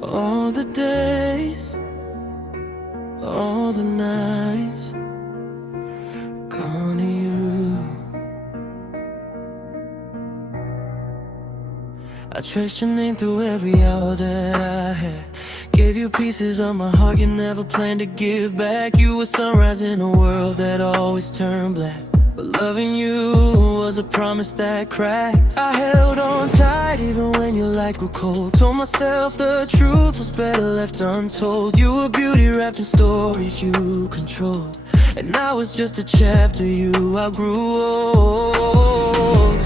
All the days, all the nights, gone to you. I traced your name through every hour that I had. Gave you pieces of my heart you never planned to give back. You were sunrise in a world that always turned black. But loving you was a promise that cracked. I held on tight even when your light grew cold. Told myself the truth was better left untold. You were beauty wrapped in stories you controlled, and I was just a chapter you outgrew. Old.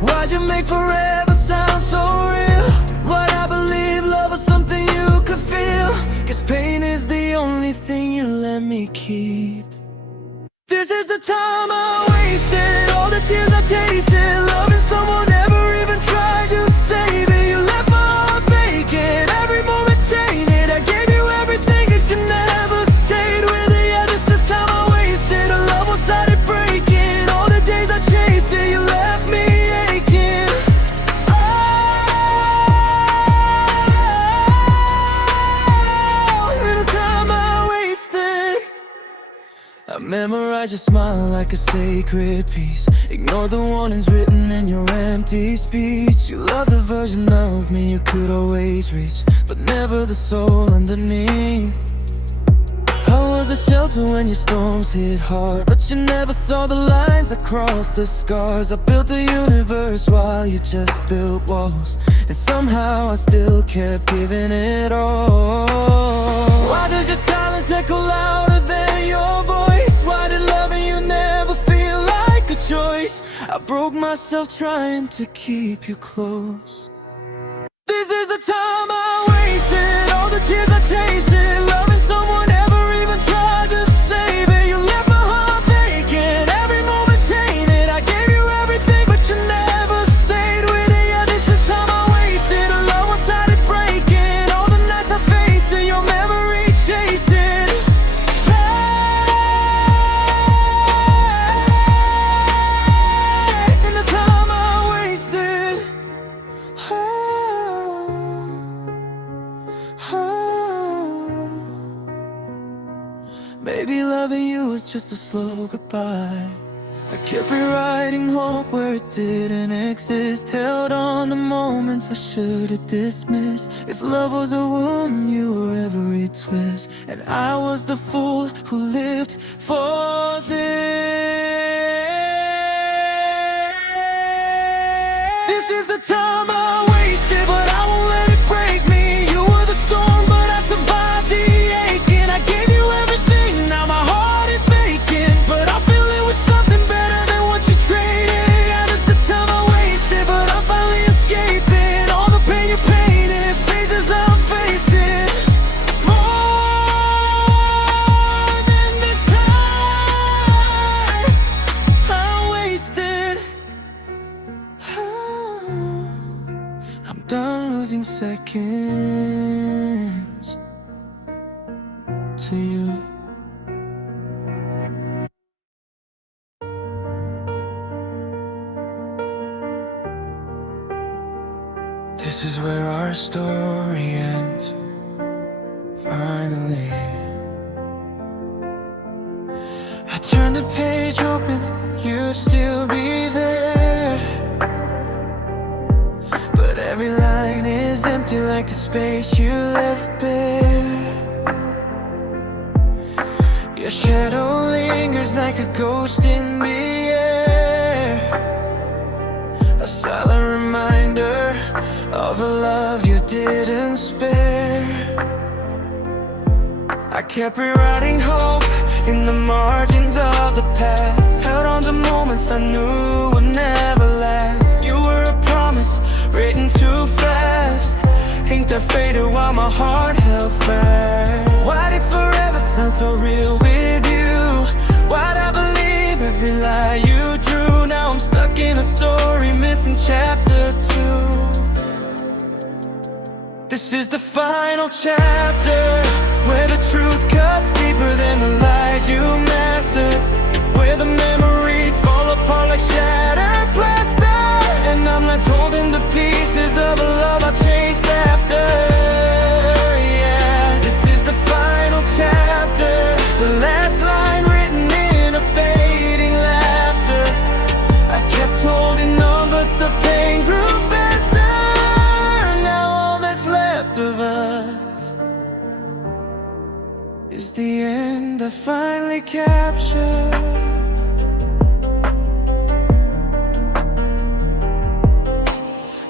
Why'd you make forever sound so real? Why'd I believe love was something you could feel? Cause pain is the only thing you let me keep. This is the time I wasted, all the tears I tasted, loving someone never even tried to save it. You left my heart vacant, every moment tainted. I gave you everything and you never stayed with it. Yeah, this is the time I wasted, a love one-sided breaking. All the days I chased it, you left me aching. Oh, and the time I wasted. I memorized your smile like a sacred piece. Ignore the warnings written in your empty speech. You love the version of me you could always reach, but never the soul underneath. I was a shelter when your storms hit hard, but you never saw the lines across the scars. I built a universe while you just built walls, and somehow I still kept giving it all. Why does your silence echo louder than your voice? Why did loving you never feel like a choice? I broke myself trying to keep you close. This is the time I wasted, all the tears I tasted, loving someone never even tried to save it. You left my heart vacant, every moment tainted. I gave you everything but you never stayed with it. Yeah, this is time I wasted, a love one-sided breaking. All the nights I faced it, your memory chased it. And the time I wasted. Maybe loving you was just a slow goodbye. I kept rewriting hope where it didn't exist. Held on to moments I should have dismissed. If love was a wound, you were every twist, and I was the fool who lived for this. This is the time I wasted, but I won't let it break me. You were the storm, but I survived the aching. I gave you everything, now my heart is vacant, but I feel it was something better than what you traded. Yeah, that's the time I wasted, but I'm finally escaping all the pain you painted, phases I'm facing. More than the time I wasted. I'm done losing seconds to you. This is where our story ends, finally. I turned the page open, you'd still be there, but every line is empty like the space you left bare. Your shadow lingers like a ghost in the air, a silent reminder of a love you didn't spare. I kept rewriting hope in the margins of the past, held on to moments I knew would never last. You were a promise written too fast, ink that faded while my heart held fast. Why did forever sound so real with you? Why'd I believe every lie you drew? Now I'm stuck in a story missing chapter 2. This is the final chapter, where the truth cuts deeper than the lies you mastered. was the end I finally captured.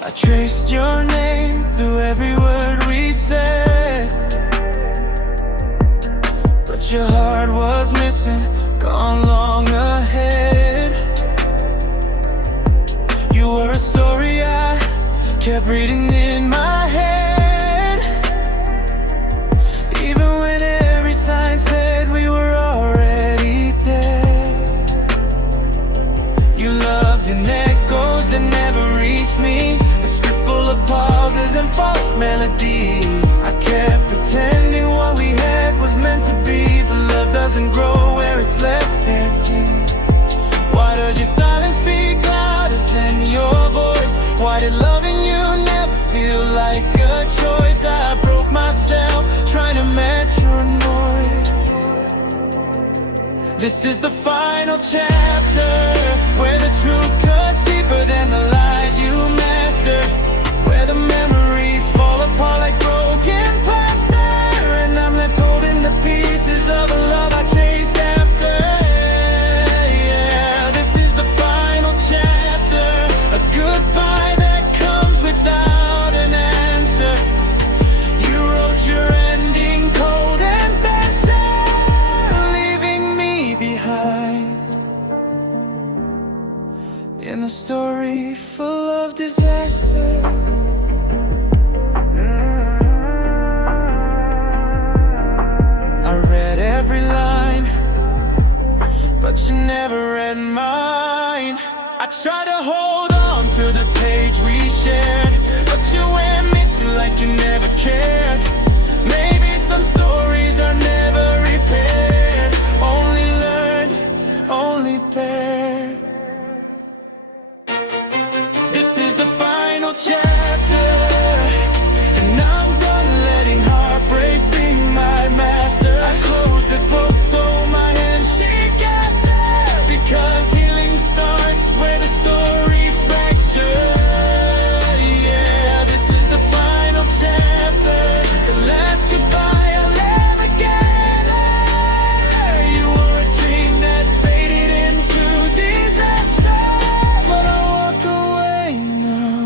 I traced your name through every word we said, but your heart was missing, gone long ahead. You were a story I kept reading in my head, even when every sign said we were already dead. You loved in echoes that never reached me, a script full of pauses and false melodies. I kept pretending what we had was meant to be, but love doesn't grow where it's left empty. Why does your silence speak louder than your voice? Why did loving you never feel like a choice? I broke myself trying to match your noise. This is the final chapter, where the truth cuts deeper than the lies you master, where the memories fall apart like broken plaster, and I'm left holding the pieces of a love I chased after. Yeah, this is the final chapter, a goodbye that comes without an answer. You wrote your ending cold and faster, leaving me behind in a story full of disaster. I read every line, but you never read mine. I tried to hold on to the page we shared, but you went missing like you never cared. Maybe some stories are never repaired, only learned, only paired. This is the final chapter, and I'm done letting heartbreak be my master. I close this book, though my hands shake after, because healing starts where the story fractures. Yeah, this is the final chapter, the last goodbye I'll ever gather. You were a dream that faded into disaster, but I walk away now,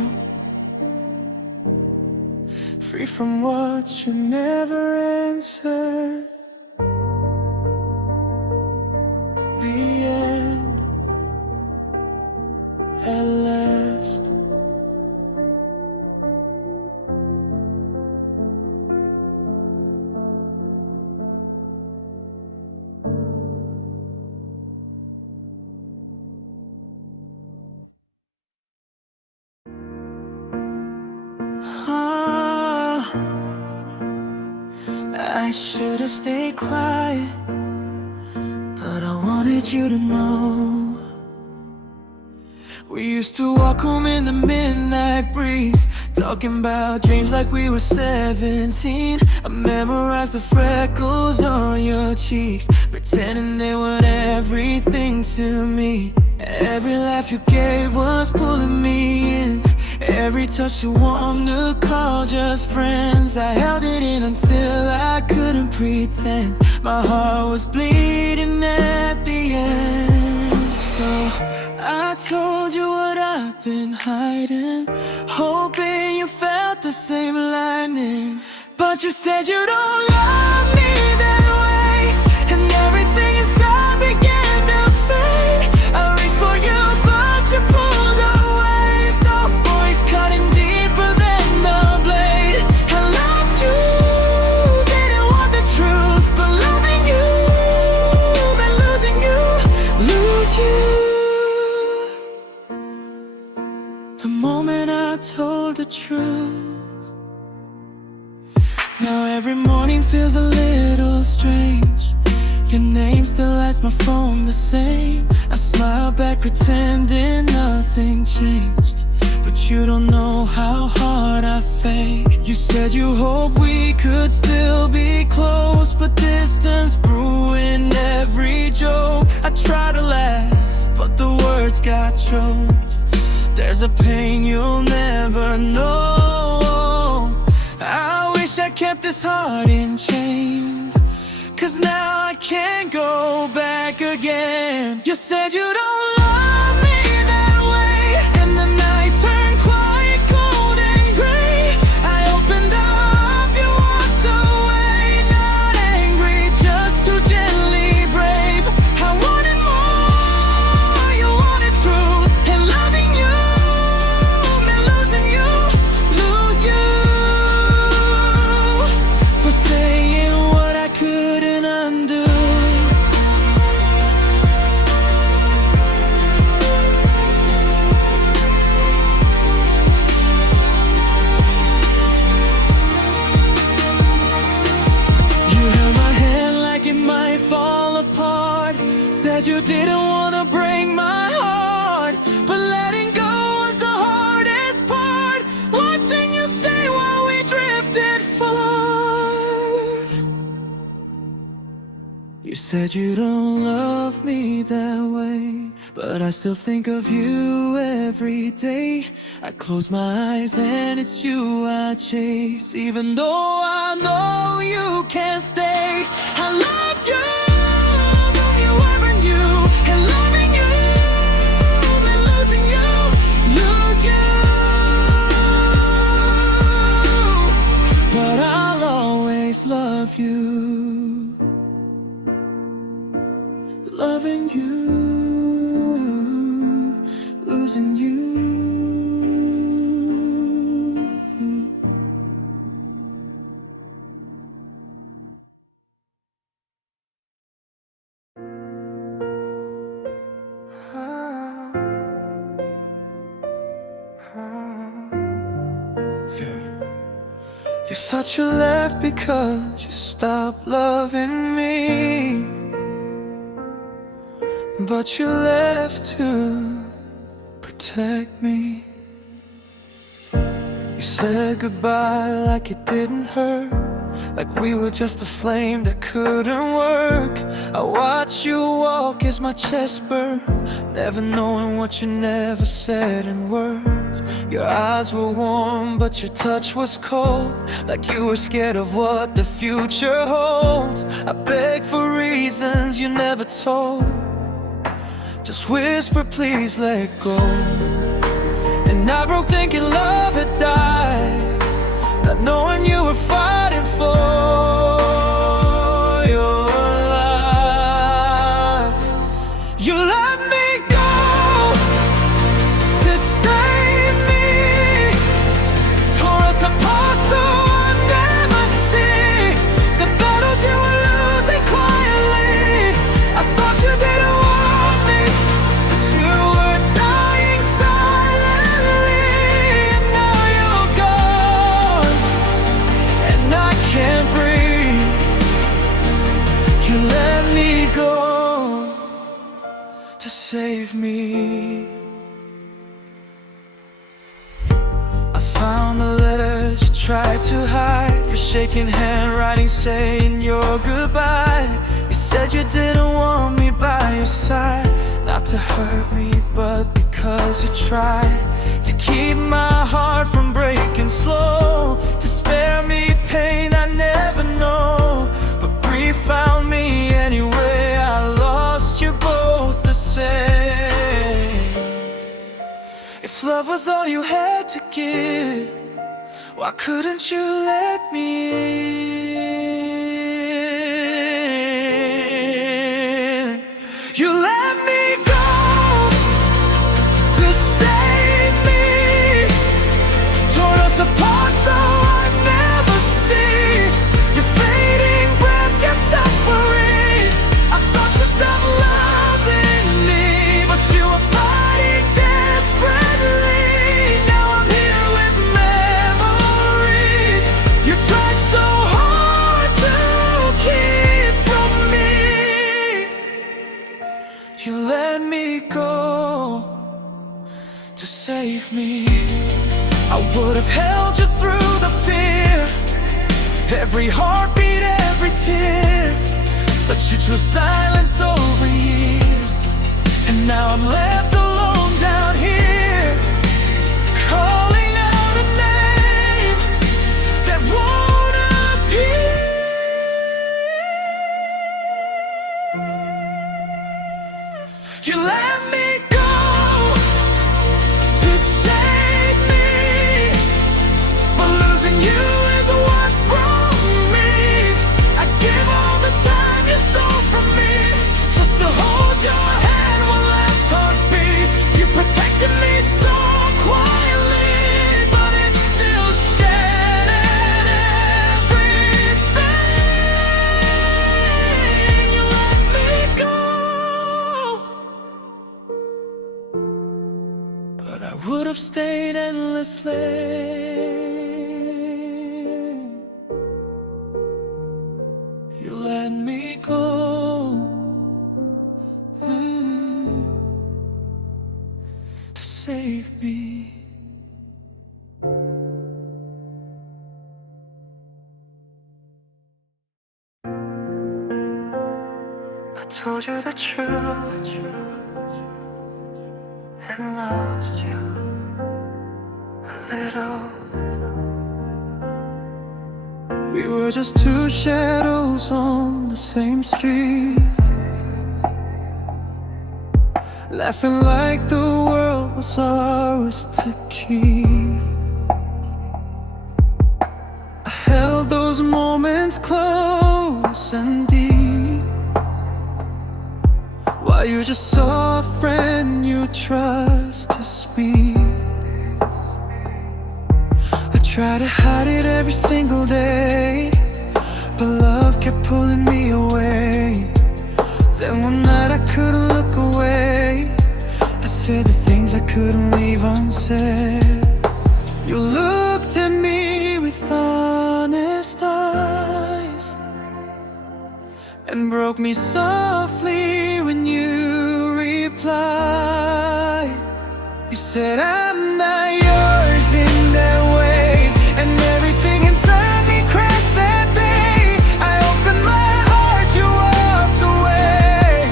free from what you never answered. The end at last. Ah, I should have stayed quiet, but I wanted you to know. We used to walk home in the midnight breeze, talking about dreams like we were 17. I memorized the freckles on your cheeks, pretending they were everything to me. Every laugh you gave was pulling me in, every touch you warmed to call just friends. I held it in until I couldn't pretend. My heart was bleeding at the end. So I told you what I've been hiding, hoping you felt the same lightning. But you said you don't love me that way, and everything inside began to fade. I reached for you, but you pulled away. Soft voice cutting deeper than the blade. I loved you, didn't want the truth, but loving you meant losing you, lose you. The moment I told the truth, now every morning feels a little strange. Your name still lights my phone the same. I smile back pretending nothing changed, but you don't know how hard I fake. You said you hope we could still be close, but distance grew in every joke. I tried to laugh, but the words got choked. There's a pain you'll never know. I wish I kept this heart in chains, 'cause 'cause now I can't go back again. You said you don't love me that way, and the night turned quite cold and gray. I opened up, you walked away, not angry, just too gently brave. I wanted more, you wanted truth, and loving you meant losing you, lose you. For saying what I couldn't undo. You held my hand like it might fall apart, said you didn't wanna break my heart, but letting go was the hardest part. Watching you stay while we drifted far. You said you don't love me that way, but I still think of you every day. I close my eyes and it's you I chase, even though I know you can't stay. I loved you more than you ever knew, and loving you meant losing you, lose you. But I'll always love you. Loving you, losing you. You thought you left because you stopped loving me, but you left to protect me. You said goodbye like it didn't hurt, like we were just a flame that couldn't work. I watched you walk as my chest burned, never knowing what you never said in words. Your eyes were warm, but your touch was cold, like you were scared of what the future holds. I begged for reasons you never told, just whisper, please let go. And I broke thinking love had died, not knowing you were fighting for your life. You let me go to save me, tore us apart so I'd never see the battles you were losing quietly. I thought you didn't want me, but you were dying silently. And now you're gone, and I can't breathe. You let me go to save me. I found the letters you tried to hide, your shaking handwriting saying your goodbye. You said you didn't want me by your side, not to hurt me, but because you tried to keep my heart from breaking slow, to spare me pain I never know. But grief found me anyway, I lost you both the same. If love was all you had to give, why couldn't you let me in? You let me go to save me, tore us apart so I'd never see your fading breath, your suffering. I thought you stopped loving me, but you were fighting desperately. Now I'm here with memories you tried so hard to keep from me. You let me go to save me. I would have held you through the fear, every heartbeat, every tear, but you chose silence over years. And now I'm left alone down here, calling out a name that won't appear. You let me go to save me, but losing you is what broke me. I give all the time you stole from me just to hold your hand one last heartbeat. You protected me so quietly, but it still shattered everything. You let me go, but I would have stayed endlessly. You let me go, to save me. I told you the truth and lost you a little. We were just two shadows on the same street, laughing like the world was ours to keep. I held those moments close and deep, while you just saw a friend you trust to speak. I tried to hide it every single day, but love kept pulling me away. Then one night I couldn't look away. I said the things I couldn't leave unsaid. You looked at me with honest eyes and broke me softly when you replied. You said I'm not yours in that way, and everything inside me crashed that day. I opened my heart, you walked away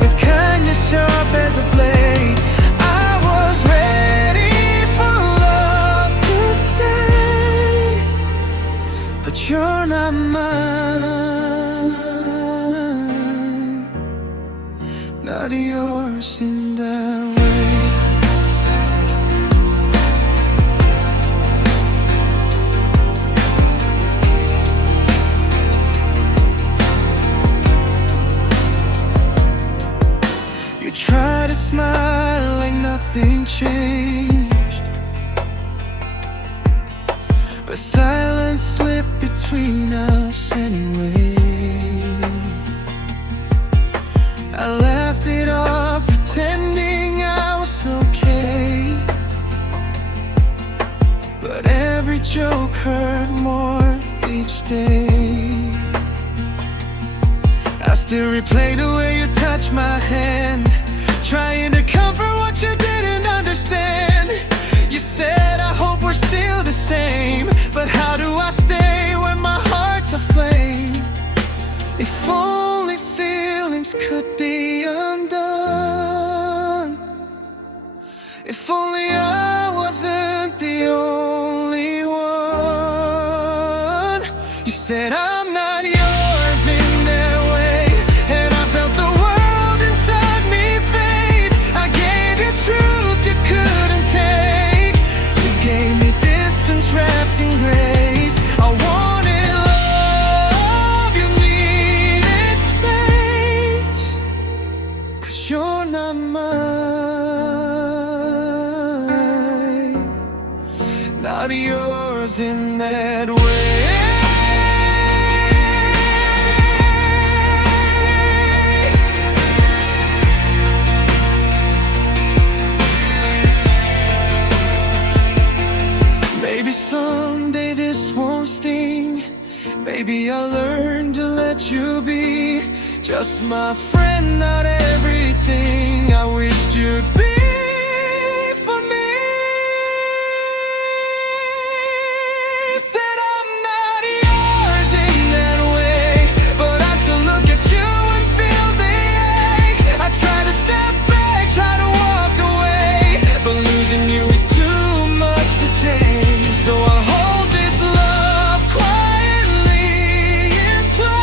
with kindness sharp as a blade. I was ready for love to stay, but you're not mine, not yours in that way. You try to smile like nothing changed, but silence slipped between us anyway. I laughed it off, pretending I was okay, but every joke hurt more each day. I still replay the way you touched my hand, trying to comfort what you didn't understand. You said I hope we're still the same, but how do I stay when my heart's aflame? If only feelings could be undone, if only I wasn't the only one. You said I'm not yours in that way, and I felt the world inside me fade. I gave you truth you couldn't take. You gave me distance wrapped in grace. I wanted love, you needed space, 'cause you're not mine, not yours in that way. Maybe someday this won't sting. Maybe I'll learn to let you be just my friend, not everything I wished you'd be for me. Said I'm not yours in that way, but I still look at you and feel the ache. I try to step back, try to walk away, but losing you is too much to take. So I hold this love quietly in place.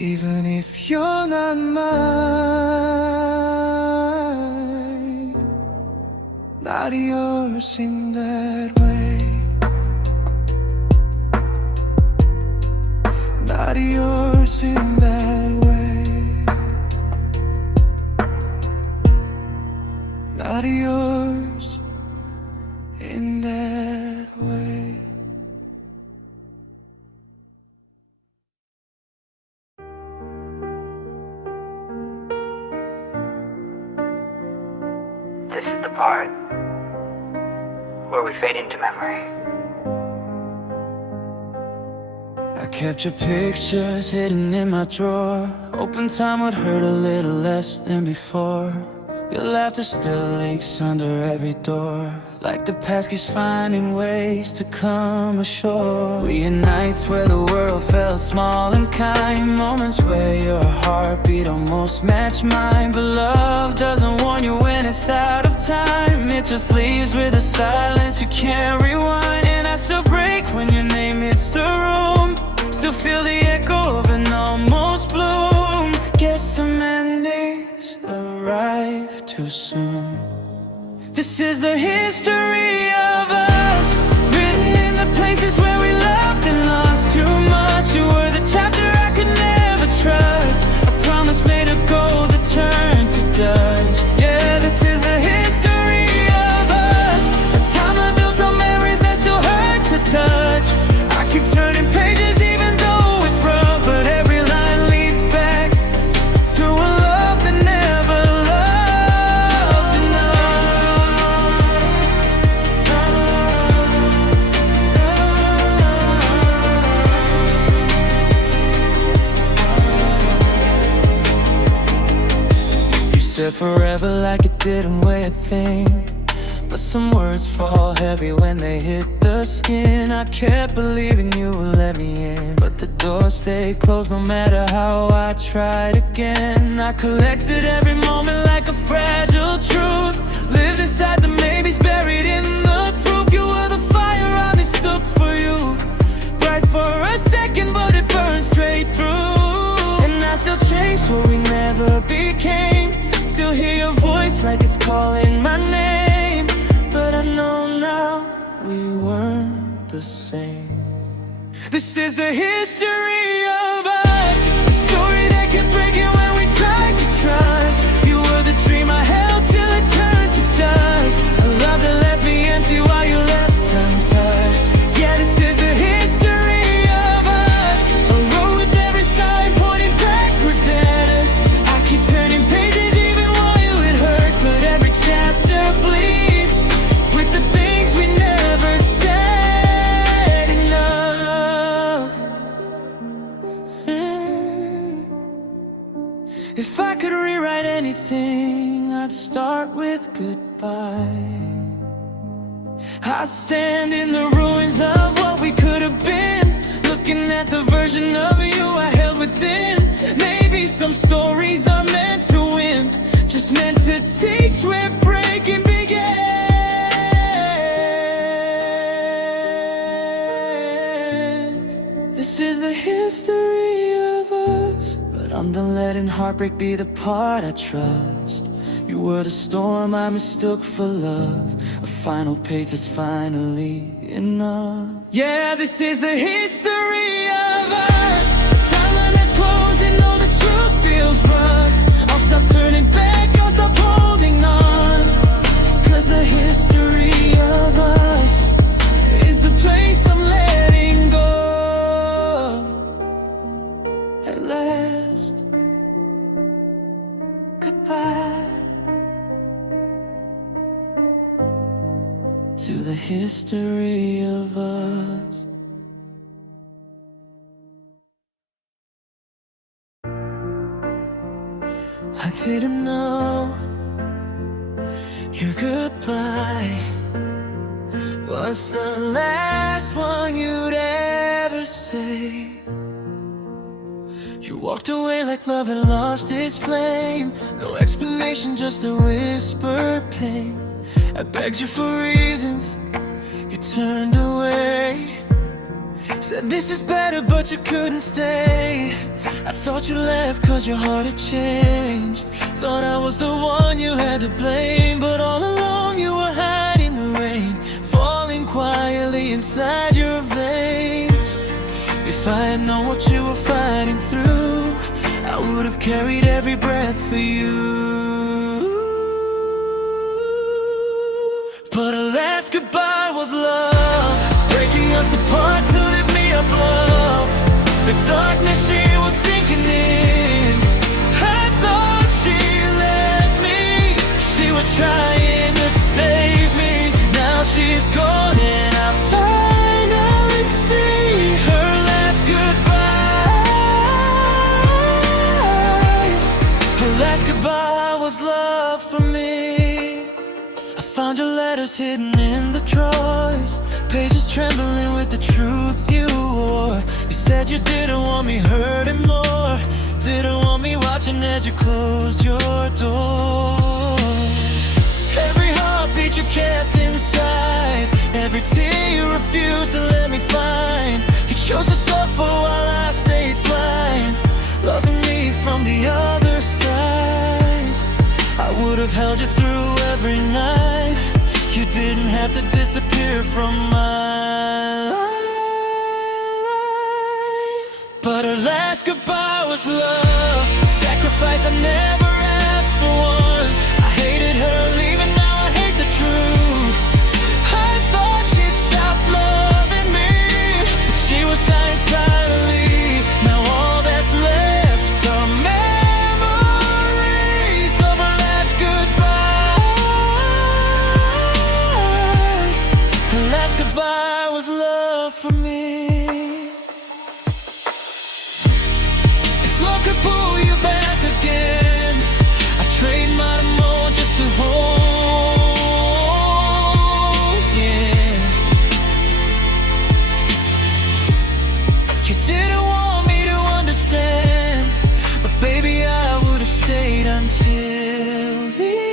Even if you're not mine, not yours in that way, not yours in that way, not yours in that way. This is the part where we fade into memory. I kept your pictures hidden in my drawer, hoping time would hurt a little less than before. Your laughter still leaks under every door, like the past keeps finding ways to come ashore. We had nights where the world felt small and kind, moments where your heartbeat almost matched mine. But love doesn't warn you when it's out of time, it just leaves with a silence you can't rewind. And I still break when your name hits the room, still feel the echo of an almost bloom. Guess some endings arrive too soon. This is the history of us, written in the places where we loved and lost too much. You were the chapter I could never trust, a promise made of gold that turned to dust. Yeah, this is the history of us, a time I built on memories that still hurt to touch. I keep turning pages even though it's rough, but every line leads back to a love that never loved enough. You said forever like it didn't weigh a thing, but some words fall heavy when they hit the skin. I kept believing you would let me in, but the door stayed closed no matter how I tried again. I collected every moment like a fragile truth, lived inside the maybes buried in the proof. You were the fire I mistook for youth, bright for a second but it burned straight through. And I still chase what we never became, still hear your voice like it's calling my name. But I know now we weren't the same. This is the history of us, a story that kept breaking when we tried to trust. You were the dream I held till it turned to dust, a love that left me empty while you left untouched. Yeah, this is the history of us, a road with every sign pointing backwards at us. I keep turning pages even while it hurts, but every chapter bleeds with the things we never said enough. If I could rewrite anything, I'd start with goodbye. I stand in the ruins of what we could have been, looking at the version of you I held within. Maybe some stories are meant to win, just meant to teach where breaking begins. This is the history of us, but I'm done letting heartbreak be the part I trust. You were the storm I mistook for love, a final page that's finally enough. Yeah, this is the history of us, a timeline that's closing though the truth feels rough. I'll stop turning back, I'll stop holding on, cause the history of us is the place I'm letting go of. At last, goodbye to the history of us. I didn't know your goodbye was the last one you'd ever say. You walked away like love had lost its flame, no explanation, just a whispered pain. I begged you for reasons, you turned away. Said this is better but you couldn't stay. I thought you left cause your heart had changed. Thought I was the one you had to blame, but all along you were hiding the rain, falling quietly inside your veins. If I had known what you were fighting through, I would have carried every breath for you. But our last goodbye was love, breaking us apart to lift me up, love. The darkness she was sinking in, I thought she left me. She was trying to save me. Now she's gone and I finally see her last goodbye. Her last goodbye was love for me. I found your letters hidden in the drawers, pages trembling with the truth you wore. You said you didn't want me hurting more, didn't want me watching as you closed your door. Every heartbeat you kept inside, every tear you refused to let me find. You chose to suffer while I stayed blind, loving me from the other side. I would have held you through every night. You didn't have to disappear from my life. But her last goodbye was love, a sacrifice I never asked for once. I hated her leaving, now I hate the truth. I thought she stopped loving me, but she was dying silently. Now all that's left are memories of her last goodbye. Her last goodbye was love for me. If love could pull you back again, I'd trade my tomorrow just to hold. Yeah. You didn't want me to understand, but baby I would have stayed until the end.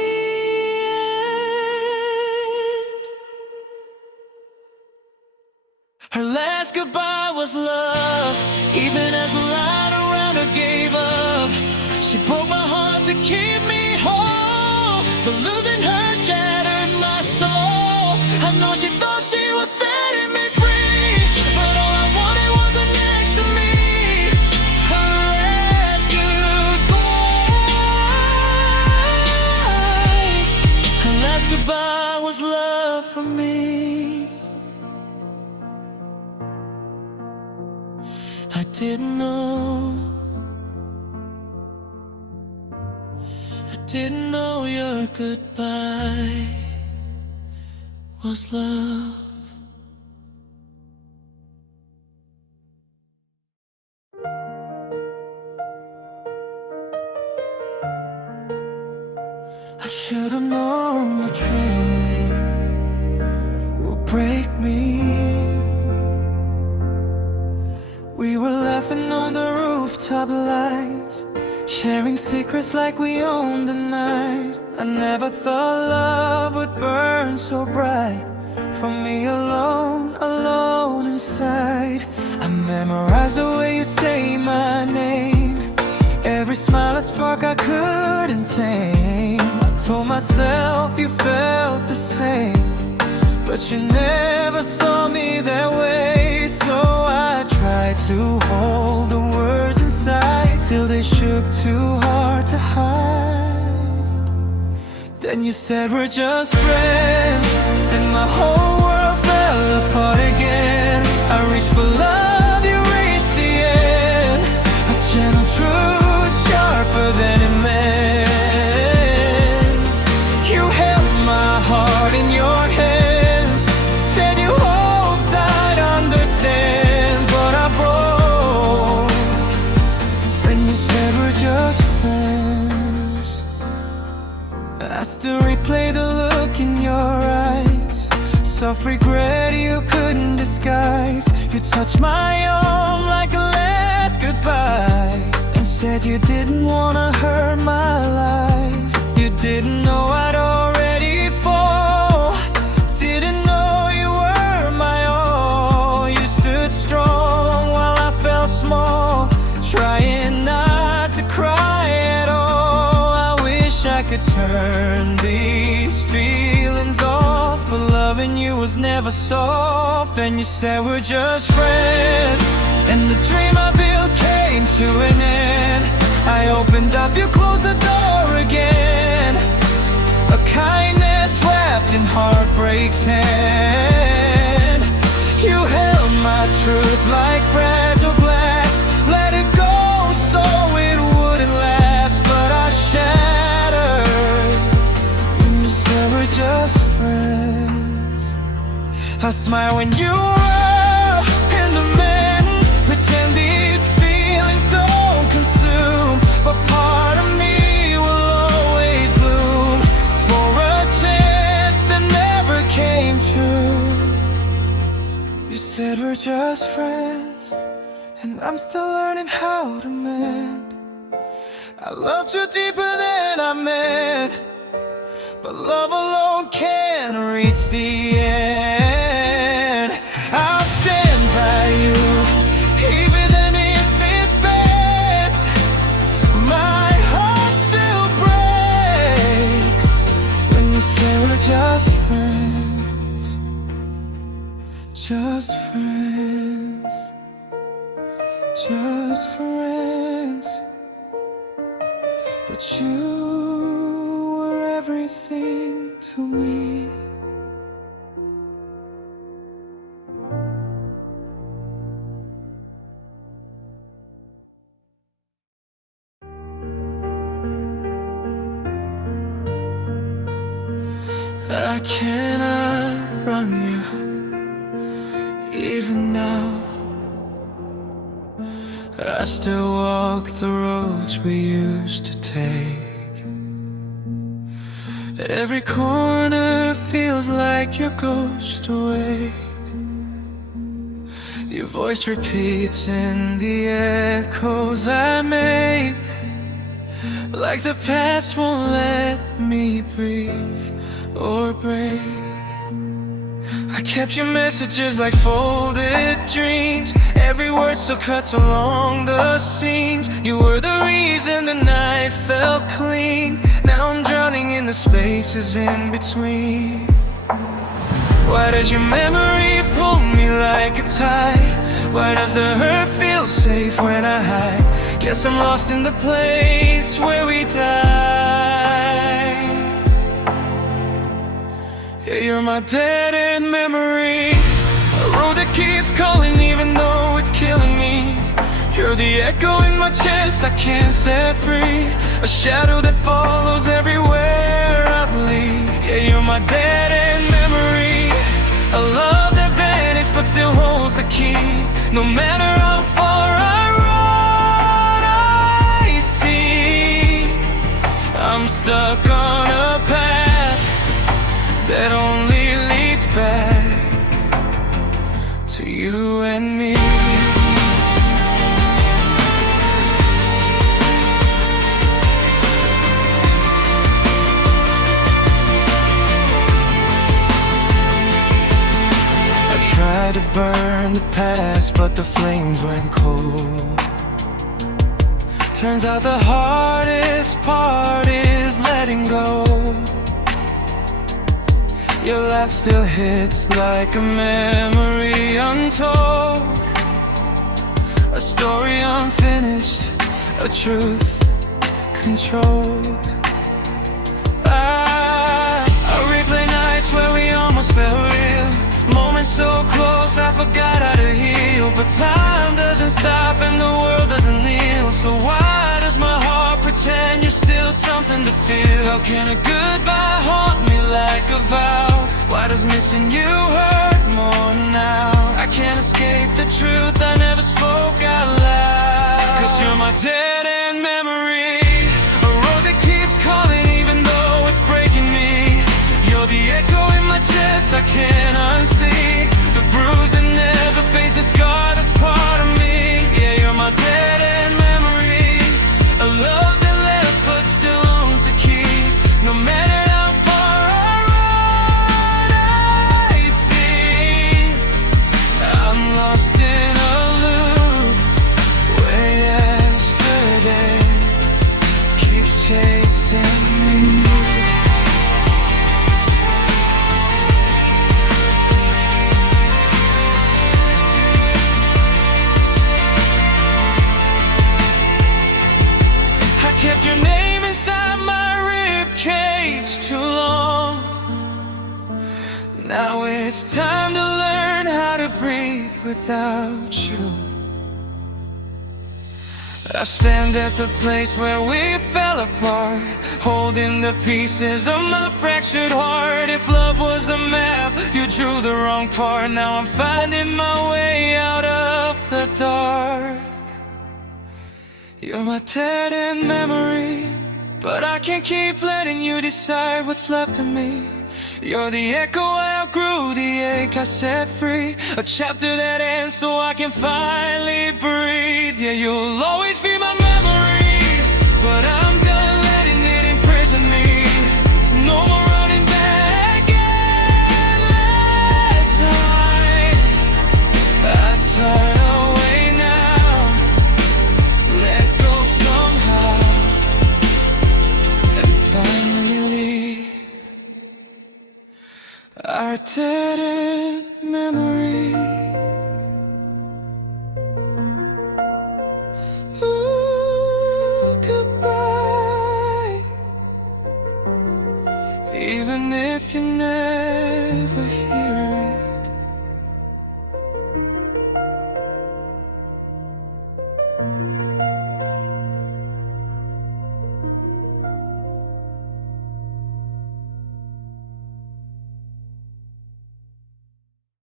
Her last goodbye was love, even as the light around her gave up. She broke my heart to keep me whole, but losing her shattered my soul. I know she thought she was setting me free, but all I wanted was her next to me. Her last goodbye, her last goodbye was love for me. I didn't know, I didn't know your goodbye was love. I should've known the train would break me. We were laughing on the rooftop lights, sharing secrets like we owned the night. I never thought love would burn so bright for me alone, alone inside. I memorized the way you say my name, every smile a spark I couldn't tame. I told myself you felt the same, but you never saw me that way. So I tried to hold the words inside till they shook too hard to hide. Then you said we're just friends, and my whole world fell apart again. I reached for love, you reached the end. A gentle truth, sharper than it meant. You held my heart in your hands, said you hoped I'd understand, but I broke when you said we're just friends. I still replay the look in your eyes, soft regret you couldn't disguise. You touched my arm like a last goodbye, and said you didn't wanna hurt my life. You didn't know I'd already fall, didn't know you were my all. You stood strong turn these feelings off, but loving you was never soft. And you said we're just friends, and the dream I built came to an end. I opened up, you closed the door again. A kindness wrapped in heartbreak's hand. You held my truth like fragile glass, let it go so it wouldn't last. But I shattered when you said we're just friends. I smile when you were in the man, pretend these feelings don't consume. But part of me will always bloom for a chance that never came true. You said we're just friends, and I'm still learning how to mend. I loved you deeper than I meant, but love alone can't reach the end. I'll stand by you, even if it bends. My heart still breaks when you say we're just friends. Just friends. Just friends. But you were everything to me. I cannot run you, even now. I still walk the roads we used to take. Every corner feels like your ghost away. Your voice repeats in the echoes I make, like the past won't let me breathe or break. I kept your messages like folded dreams. Every word still cuts along the seams. You were the reason the night felt clean. Now I'm drowning in the spaces in between. Why does your memory pull me like a tide? Why does the hurt feel safe when I hide? Guess I'm lost in the place where we died. Yeah, you're my dead-end memory, a road that keeps calling even though it's killing me. You're the echo in my chest I can't set free, a shadow that follows everywhere I bleed. Yeah, you're my dead-end memory, a love that vanished but still holds the key. No matter how far I run, I see I'm stuck on a path that only leads back to you and me. I tried to burn the past, but the flames went cold. Turns out the hardest part is letting go. Your laugh still hits like a memory untold, a story unfinished, a truth controlled. I replay nights where we almost felt real, moments so close I forgot how to heal. But time doesn't stop and the world doesn't kneel. So why does my heart pretend you're still something to feel? How can a goodbye haunt me like a vow? Why does missing you hurt more now? I can't escape the truth I never spoke out loud. 'Cause you're my dead-end memory, a road that keeps calling even though it's breaking me. You're the echo in my chest I can't unsee, the bruise that never fades, the scar that's part of me. Yeah, you're my dead-end memory, a love that left but still owns the key. No matter how far I run, I see I'm lost in a loop where yesterday your name inside my rib cage too long. Now it's time to learn how to breathe without you. I stand at the place where we fell apart, holding the pieces of my fractured heart. If love was a map, you drew the wrong part. Now I'm finding my way out of the dark. You're my dead-end memory, but I can't keep letting you decide what's left of me. You're the echo I outgrew, the ache I set free, a chapter that ends so I can finally breathe. Yeah, you'll always be my memory, but I'm done letting it imprison me. No more running back endless time. I turn away now, let go somehow, and finally leave our dead-end memory. Ooh, goodbye. Even if you never hear